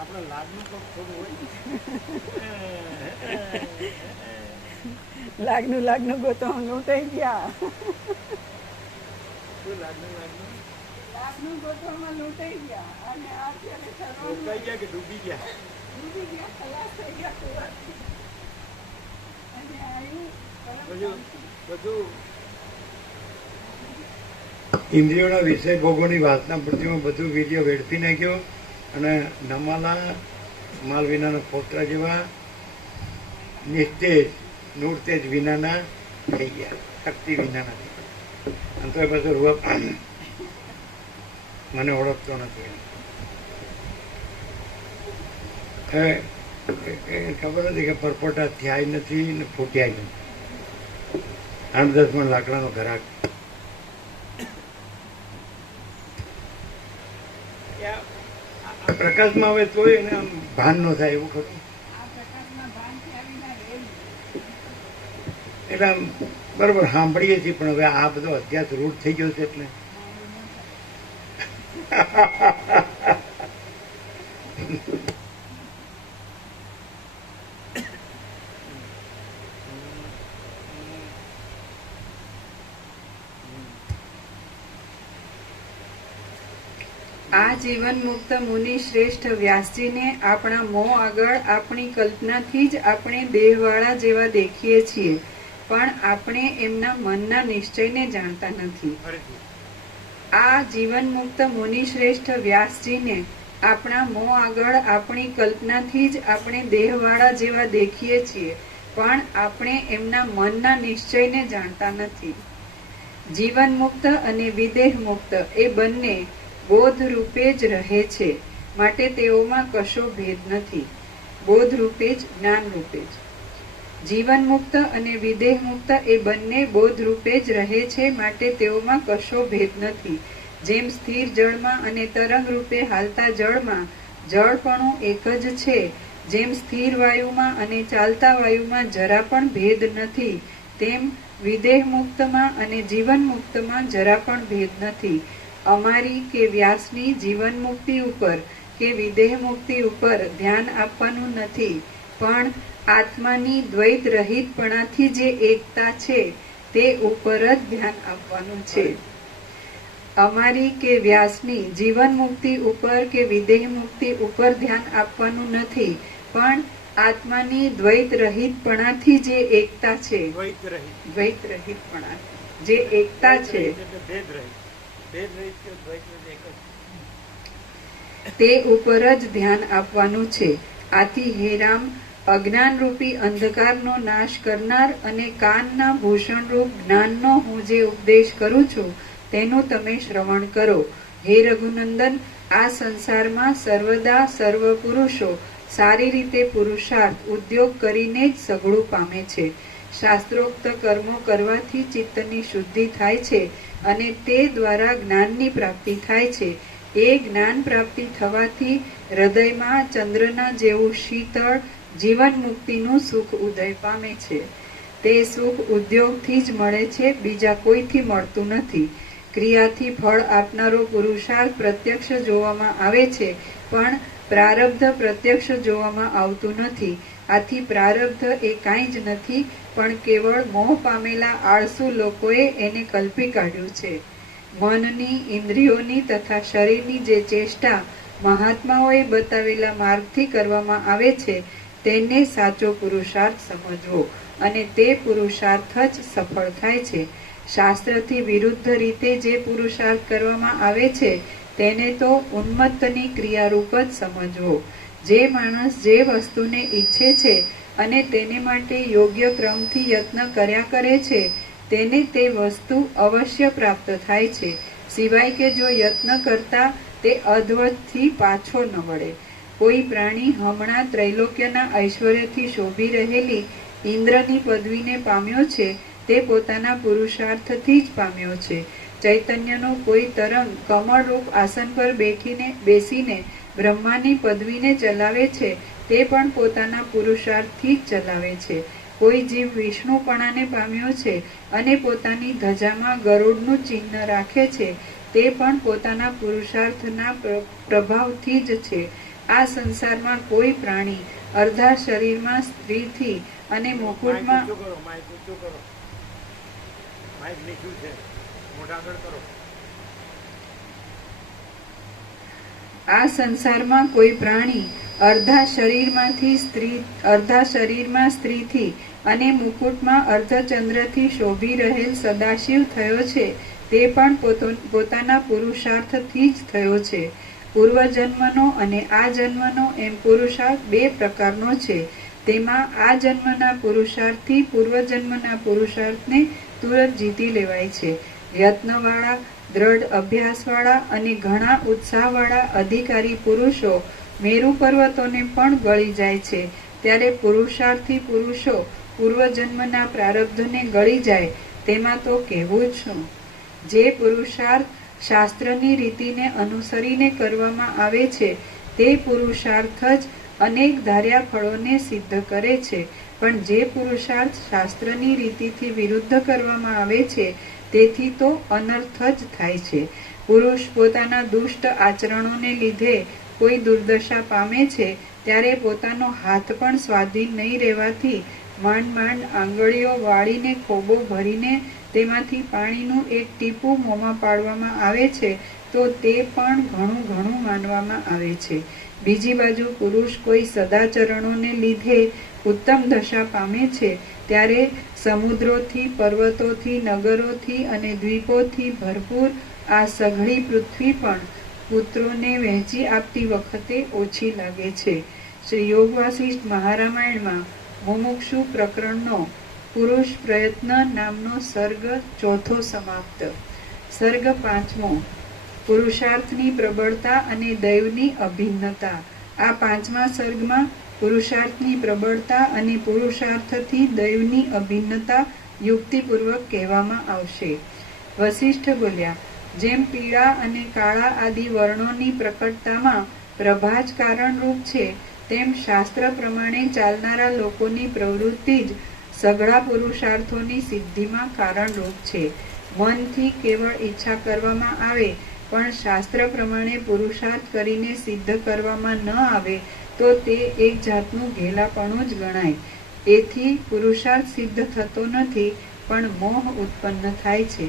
આપણે લાગનું તો થોડું હોય. લાગનું ગોતો લૂંટાઈ ગયા. શું લાગનું ગોતવામાં લૂંટાઈ ગયા અને અત્યારે રોકાઈ ગયા કે ડૂબી ગયા? ડૂબી ગયા, ખલાસ થઈ ગયા. અને આવ્યું બધું ઇન્દ્રિયોના વિષય ભોગોની વાસના પ્રત્યેમાં બધું વીર્ય વેડફી નાખ્યો અને નમાલા માલ વિનાના પોતરા જેવા નિસ્તેજ નૂરતેજ વિનાના થઈ ગયા, શક્તિ વિનાના થઈ ગયા. અને તો પાછો રૂપ મને ઓળખતો નથી. ખબર હતી કે પરપોટા થયા નથી ને ફૂટ્યા નથી. 8-10 મણ લાકડાનો ઘરાક. પ્રકાશમાં આવે તોય એને આમ ભાન ન થાય એવું ખરું. એટલે આમ બરોબર સાંભળીએ છીએ પણ હવે આ બધો અધ્યાસ રૂઢ થઈ ગયો છે એટલે આ જીવન મુક્ત મુનિ શ્રેષ્ઠ વ્યાસજીને આપણા મોં આગળ આપણી કલ્પનાથી જ આપણે દેહવાળા જેવા દેખીએ છીએ, પણ આપણે એમના મનના નિશ્ચયને જાણતા નથી. આ જીવન મુક્ત મુનિ શ્રેષ્ઠ વ્યાસજીને આપણા મોં આગળ આપણી કલ્પનાથી જ આપણે દેહવાળા જેવા દેખીએ છીએ, પણ આપણે એમના મનના નિશ્ચયને જાણતા નથી. જીવન મુક્ત અને વિદેહ મુક્ત એ બંને બોધ રૂપે જ રહે છે, માટે તેઓમાં કશો ભેદ નથી. બોધ રૂપે જ, જ્ઞાન રૂપે જ. જીવન મુક્ત અને વિદેહ મુક્ત એ બંને બોધ રૂપે જ રહે છે, માટે તેઓમાં કશો ભેદ નથી. જેમ સ્થિર જળમાં અને તરંગ રૂપે હાલતા જળમાં જળપણું એક જ છે, જેમ સ્થિર વાયુમાં અને ચાલતા વાયુમાં જરા પણ ભેદ નથી, તેમ વિદેહ મુક્તમાં અને જીવન મુક્તમાં જરા પણ ભેદ નથી. અમારી કે વ્યાસની જીવન મુક્તિ ઉપર કે વિદેહ મુક્તિ ઉપર ધ્યાન આપવાનું નથી, પણ આત્માની દ્વૈત રહિતપણાથી જે એકતા છે તે ઉપર જ ધ્યાન આપવાનું છે. અમારી કે વ્યાસની જીવન મુક્તિ ઉપર કે વિદેહ મુક્તિ ઉપર ધ્યાન આપવાનું નથી, પણ આત્માની દ્વૈત રહિતપણાથી જે એકતા છે, દ્વૈત રહિતપણા જે એકતા છે તે ઉપર જ ધ્યાન આપવાનું છે. આથી હે રામ, અજ્ઞાન રૂપી અંધકારનો નાશ કરનાર અને કાનના ભૂષણરૂપ જ્ઞાનનો હું જે ઉપદેશ કરું છું તેનું તમે શ્રવણ કરો. હે રઘુનંદન, આ સંસારમાં સર્વદા સર્વ પુરુષો સારી રીતે પુરુષાર્થ ઉદ્યોગ કરીને જ સઘળું પામે છે. શાસ્ત્રોક્ત કર્મો કરવાથી ચિત્તની શુદ્ધિ થાય છે અને તે દ્વારા જ્ઞાનની પ્રાપ્તિ થાય છે. એ જ્ઞાન પ્રાપ્તિ થવાથી હૃદયમાં ચંદ્રના જેવું શીતળ જીવન મુક્તિનું સુખ ઉદય પામે છે. તે સુખ ઉદ્યોગથી જ મળે છે, બીજા કોઈથી મળતું નથી. ક્રિયાથી ફળ આપનારો પુરુષાર્થ પ્રત્યક્ષ જોવામાં આવે છે, પણ પ્રારબ્ધ પ્રત્યક્ષ જોવામાં આવતું નથી. આથી પ્રારબ્ધ એ કાંઈ જ નથી, પણ કેવળ મોહ પામેલા આળસુ લોકોએ એને કલ્પી કાઢ્યું છે. મનની, ઇન્દ્રિયોની તથા શરીરની જે ચેષ્ટા મહાત્માઓએ બતાવેલા માર્ગથી કરવામાં આવે છે તેને સાચો પુરુષાર્થ સમજવો, અને તે પુરુષાર્થ જ સફળ થાય છે. શાસ્ત્રથી વિરુદ્ધ રીતે જે પુરુષાર્થ કરવામાં આવે છે તેને તો ઉન્મત્તની ક્રિયારૂપ જ સમજવો. જે માણસ જે વસ્તુને ઈચ્છે છે અને તેને માટે યોગ્ય ક્રમથી યત્ન કર્યા કરે છે તેને તે વસ્તુ અવશ્ય પ્રાપ્ત થાય છે, સિવાય કે જો યત્ન કરતા તે અધવતથી પાછો ન વળે. કોઈ પ્રાણી હમણાં ત્રૈલોક્યના ઐશ્વર્યથી શોભી રહેલી ઇન્દ્રની પદવીને પામ્યો છે તે પોતાના પુરુષાર્થથી જ પામ્યો છે. ચૈતન્યનો કોઈ તરંગ કમળરૂપ આસન પર બેસીને બ્રહ્માની પદવીને ચલાવે છે તે પણ પોતાના પુરુષાર્થથી જ ચલાવે છે. કોઈ જીવ વિષ્ણુપણાને પામ્યો છે અને પોતાની ધજામાં ગરુડનું ચિહ્ન રાખે છે તે પણ પોતાના પુરુષાર્થના પ્રભાવથી જ છે. આ સંસારમાં કોઈ પ્રાણી અર્ધા શરીરમાં સ્ત્રીથી અને મુકુટમાં માઇક ઊંચું કરો. માઇક નીચું છે, મોઢા આગળ કરો. આ સંસારમાં કોઈ પ્રાણી અર્ધા શરીરમાં સ્ત્રીથી અને મુકુટમાં અર્ધચંદ્રથી શોભી રહેલ સદાશિવ થયો છે તે પણ પોતાના પુરુષાર્થથી જ થયો છે. પૂર્વજન્મનો અને આ જન્મનો એમ પુરુષાર્થ બે પ્રકારનો છે. તેમાં આ જન્મના પુરુષાર્થથી પૂર્વજન્મના પુરુષાર્થને તુરત જીતી લેવાય છે. યત્નવાળા, દ્રઢ અભ્યાસવાળા અને ઘણા ઉત્સાહવાળા અધિકારી પુરુષો મેરુ પર્વતોને પણ ગળી જાય છે. ત્યારે પુરુષાર્થી પુરુષો પૂર્વજન્મના પ્રારબ્ધને ગળી જાય તેમાં તો કહેવું જ શું. જે પુરુષાર્થ શાસ્ત્રની રીતિને અનુસરીને કરવામાં આવે છે તે પુરુષાર્થ જ અનેક ધાર્યા ફળોને સિદ્ધ કરે છે. પણ જે પુરુષાર્થ શાસ્ત્રની રીતિથી વિરુદ્ધ કરવામાં આવે છે તેથી તો અનર્થ જ થાય છે. પુરુષ પોતાના દુષ્ટ આચરણોને લીધે કોઈ દુર્દશા પામે છે ત્યારે પોતાનો હાથ પણ સ્વાધીન નહીં રહેવાથી માંડ આંગળીઓ વાળીને ખોબો ભરીને તેમાંથી પાણીનું એક ટીપું મોંમાં પાડવામાં આવે છે તો તે પણ ઘણું માનવામાં આવે છે. બીજી બાજુ પુરુષ કોઈ સદાચરણોને લીધે ઉત્તમ દશા પામે છે ત્યારે સમુદ્રોથી, પર્વતોથી, નગરોથી અને દ્વીપોથી ભરપૂર આ સઘળી પૃથ્વી પણ પુત્રોને વહેંચી આપતી વખતે ઓછી લાગે છે. શ્રી યોગ વાસિષ્ઠ મહારામાયણમાં મુમુક્ષુ પ્રકરણનો પુરુષ પ્રયત્ન નામનો સર્ગ ચોથો સમાપ્ત. સર્ગ પાંચમો પુરુષાર્થની પ્રબળતા અને દૈવની અભિન્નતા. આ પાંચમા સર્ગમાં પુરુષાર્થની પ્રબળતા અને પુરુષાર્થથી દૈવની અભિન્નતા યુક્તિપૂર્વક કહેવામાં આવશે. વસિષ્ઠ બોલ્યા, જેમ પીળા અને કાળા આદિ વર્ણોની પ્રકટતામાં પ્રભા જ કારણરૂપ છે તેમ શાસ્ત્ર પ્રમાણે ચાલનારા લોકોની પ્રવૃત્તિ જ સઘળા પુરુષાર્થોની સિદ્ધિમાં કારણરૂપ છે. મનથી કેવળ ઈચ્છા કરવામાં આવે પણ શાસ્ત્ર પ્રમાણે પુરુષાર્થ કરીને સિદ્ધ કરવામાં ન આવે તો તે એક જાતનું ઘેલાપણું જ ગણાય. એથી પુરુષાર્થ સિદ્ધ થતો નથી પણ મોહ ઉત્પન્ન થાય છે.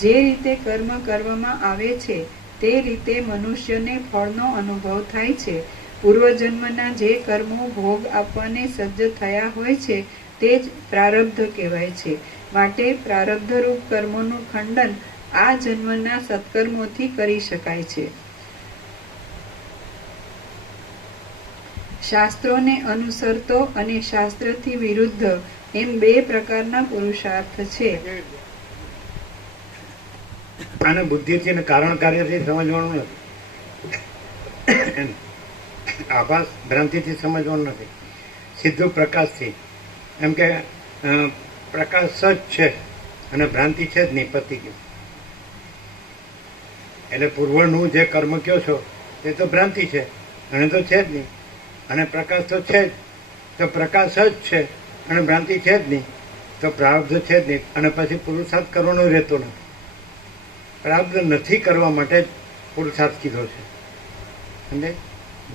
જે રીતે કર્મ કરવામાં આવે છે તે રીતે મનુષ્યને ફળનો અનુભવ થાય છે. પૂર્વજન્મના જે કર્મો ભોગ આપવાને સજ્જ થયા હોય છે તે જ પ્રારબ્ધ કહેવાય છે. માટે પ્રારબ્ધરૂપ કર્મોનું ખંડન આ જન્મના સત્કર્મોથી કરી શકાય છે. શાસ્ત્રોને અનુસરતો અને શાસ્ત્રથી વિરુદ્ધ એમ બે પ્રકારના પુરુષાર્થ છે. આને બુદ્ધિથી અને કારણ કાર્યથી સમજવાનું નથી. આભાસ ભ્રાંતિથી સમજવાનું નથી. સીધું પ્રકાશથી. એમ કે પ્રકાશ સચ છે અને ભ્રાંતિ છે જ નહીં, પતી ગયું. એટલે પૂર્વનું જે કર્મ કહો છો તે તો ભ્રાંતિ છે અને તો છે જ નહીં, અને પ્રકાશ તો છે જ. તો પ્રકાશ જ છે અને ભ્રાંતિ છે જ નહીં, તો પ્રારબ્ધ છે જ નહીં. અને પછી પુરુષાર્થ કરવાનો રહેતો નથી. પ્રારબ્ધ નથી કરવા માટે જ પુરુષાર્થ કીધો છે. સમજે?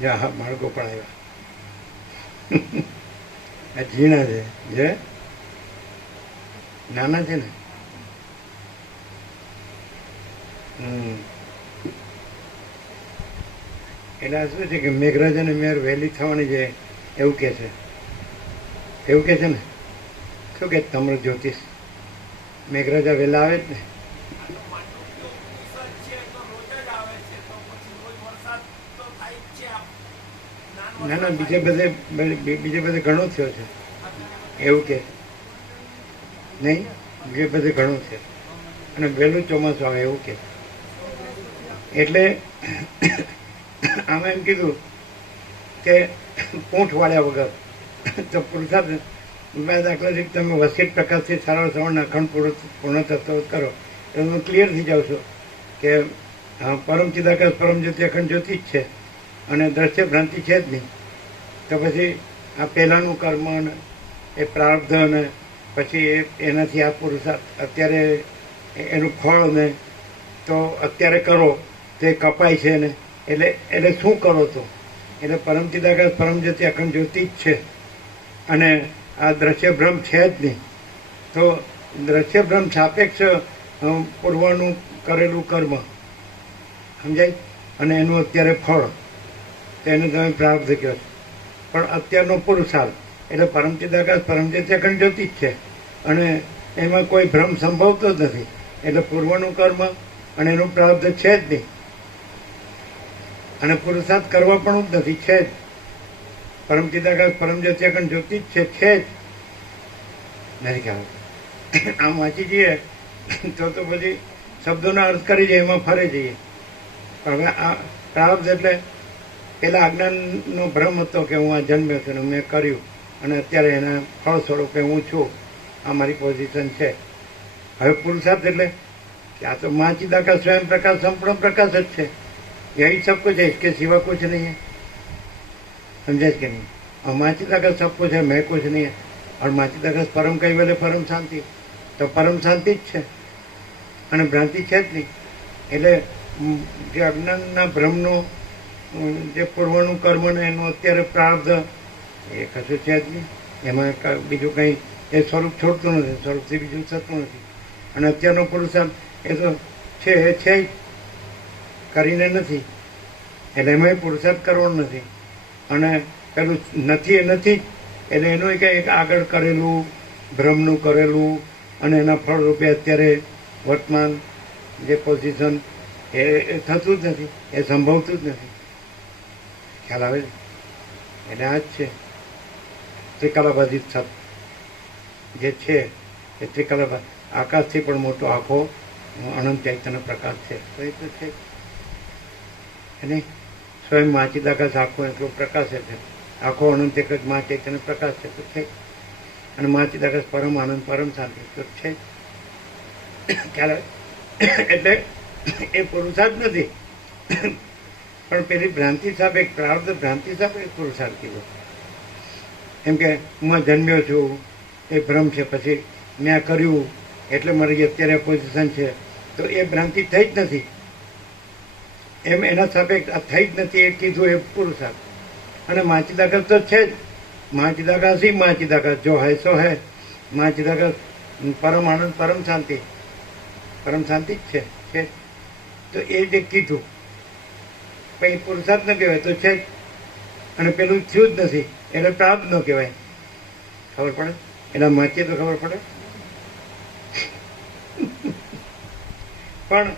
જા હા, બાળકો પણ આવ્યા. આ ઝીણા છે, જે નાના છે ને. એટલે આ શું છે કે મેઘરાજાને મેર વહેલી થવાની છે એવું કે છે. એવું કે છે ને. શું કે તમારું જ્યોતિષ મેઘરાજા વહેલા આવે જ ને. ના ના, બીજે બધે ઘણું થયો છે એવું કે નહીં. બીજે બધે ઘણું છે અને વહેલું ચોમાસું આવે એવું કે. એટલે આમાં એમ કીધું કે પૂંઠ વાળ્યા વગર તો પુરુષાર્થ દાખલા તરીકે તમે વસિષ્ઠ પ્રકાશથી સારા શ્રવણના અખંડ પૂર્ણ તત્વ કરો તો તમે ક્લિયર થઈ જાવ છો કે પરમ ચિદાકાશ પરમ જ્યોતિ અખંડ જ્યોતિ જ છે અને દ્રશ્ય ભ્રાંતિ છે જ નહીં. તો પછી આ પહેલાંનું કર્મ ને એ પ્રારબ્ધ ને પછી એનાથી આ પુરુષાર્થ અત્યારે એનું ફળ ને તો અત્યારે કરો તો એ કપાય છે ને. એટલે શું કરો તો એટલે પરમ ચિદાકાશ પરમ જ્યોતિ અખંડ જ્યોતિ જ છે. અને આ દ્રશ્ય ભ્રમ છે જ નહીં. તો દ્રશ્ય ભ્રમ સાપેક્ષ પૂર્વનું કરેલું કર્મ સમજાય, અને એનું અત્યારે ફળ, તો એને તમે પ્રાપ્ત કહો છો. પણ અત્યારનો પુરુષાર્થ એટલે પરમ ચિદાકાશ પરમ જ્યોતિ અખંડ જ્યોતિ જ છે, અને એમાં કોઈ ભ્રમ સંભવતો જ નથી. એટલે પૂર્વનું કર્મ અને એનું પ્રાપ્ત છે જ નહીં, અને પુરુષાર્થ કરવા પણ જ નથી, છે જ. પરમ ચિદાકાશ પરમ જ્યોતિ અખંડ જ્યોતિ જ છે જ નથી ખ્યાલ. આમ વાંચી જઈએ તો પછી શબ્દોનો અર્થ કરી જઈએ, એમાં ફરે જઈએ. પણ હવે આ પ્રારબ્ધ એટલે પેલા અજ્ઞાનનો ભ્રમ હતો કે હું આ જન્મ્યો છું ને મેં કર્યું, અને અત્યારે એના ફળ સ્વરૂપે હું છું, આ મારી પોઝિશન છે. હવે પુરુષાર્થ એટલે કે આ તો મા ચિદાકાશ સ્વયં પ્રકાશ સંપૂર્ણ પ્રકાશ જ છે. यही सब कुछ है, इसके सिवा कुछ नहीं है. समझे कि नहीं? और माँ चिदाकाश सब कुछ है, मैं कुछ नहीं है. और माँ चिदाकाश परम कई वेले परम शांति, तो परम शांति જ છે, અને ભ્રાંતિ છે જ નહીં. એટલે જે અજ્ઞાનના ભ્રમનો જે પૂર્વનું કર્મ ને એનું અત્યારે પ્રારબ્ધ એ કશું છે જ નહીં. એમાં બીજું કંઈ એ સ્વરૂપ છોડતું નથી, સ્વરૂપથી બીજું થતું નથી. અને અત્યારનો પુરુષાર્થ એ તો છે એ છે જ, કરીને નથી. એટલે એમાં પુરુષાર્થ કરવાનો નથી. અને પેલું નથી એ નથી જ, એટલે એનું કંઈ આગળ કરેલું ભ્રમનું કરેલું અને એના ફળ રૂપે અત્યારે વર્તમાન જે પોઝિશન એ થતું જ નથી, એ સંભવતું જ નથી. ખ્યાલ આવે છે? એટલે આ જ છે ત્રિકાલાબાધિત સત જે છે એ ત્રિકાલાબાદ. આકાશથી પણ મોટો આખો અનંત ચૈતન્ય પ્રકાશ છે, તો એ તો છે અને સ્વયં મા ચિદાકાશ આખો એટલો પ્રકાશ છે, આખો અનંત એક જ મા ચૈતન્ય પ્રકાશ છે, તો છે. અને મા ચિદાકાશ પરમ આનંદ પરમ શાંતિ, તો છે. ખ્યાલ આવે? એટલે એ પુરુષાર્થ નથી, પણ પેલી ભ્રાંતિ સાપેક્ષ પ્રારબ્ધ ભ્રાંતિ સાપેક્ષ પુરુષાર્થ કીધો. એમ કે હું જન્મ્યો છું એ ભ્રમ છે, પછી મેં કર્યું એટલે મારી અત્યારે પોઝિશન છે, તો એ ભ્રાંતિ થઈ જ નથી. એમ એના સાપેક્ષ આ થઈ જ નથી એ કીધું, એ પુરુષાર્થ. અને મા ચિદાકાશ તો છે જ. મા ચિદાકાશ ही મા ચિદાકાશ, જો હૈ સો હૈ. મા ચિદાકાશ પરમ આનંદ પરમ શાંતિ, પરમ શાંતિ જ છે. તો એ જે કીધું પછી પુરુષાર્થ ન કહેવાય, તો છે જ. અને પેલું થયું જ નથી એટલે પ્રાપ્ત ન કહેવાય. ખબર પડે? એના વાંચીએ તો ખબર પડે. પણ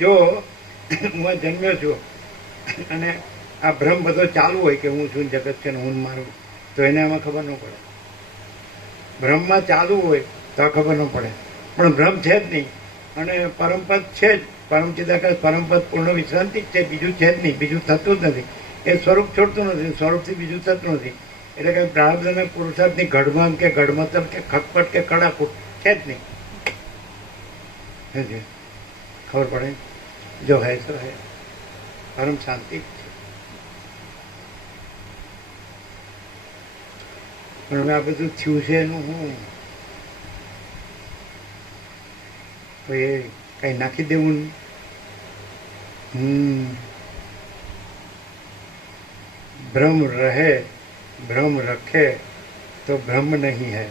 જો હું જન્મ્યો છું અને આ ભ્રમ બધો ચાલુ હોય કે હું છું જગત છે ને હું મારું, તો એને આમાં ખબર ન પડે. ભ્રમમાં ચાલુ હોય તો આ ખબર ન પડે. પણ ભ્રમ છે જ નહીં, અને પરમપદ છે જ. પરમ ચિદાકાશ પરમપદ પૂર્ણ વિશ્રાંતિ જ છે, બીજું છે જ નહીં, બીજું થતું જ નથી. એ સ્વરૂપ છોડતું નથી, સ્વરૂપથી બીજું થતું નથી. એટલે કે પ્રારબ્ધ અને પુરુષાર્થની ઘડમાં કે ઘડમતર કે ખટપટ કે કડાકૂટ છે જ નહીં. ખબર પડે? જો હૈ તો હૈ, પરમ શાંતિ જ છે. પણ હવે આ બધું થયું છે એનું હું એ કઈ નાખી દેવું. भ्रम रहे भ्रम रखे तो भ्रम नहीं है,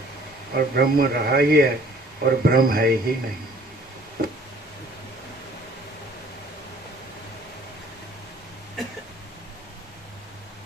और ब्रह्म रहा ही है और भ्रम है ही नहीं.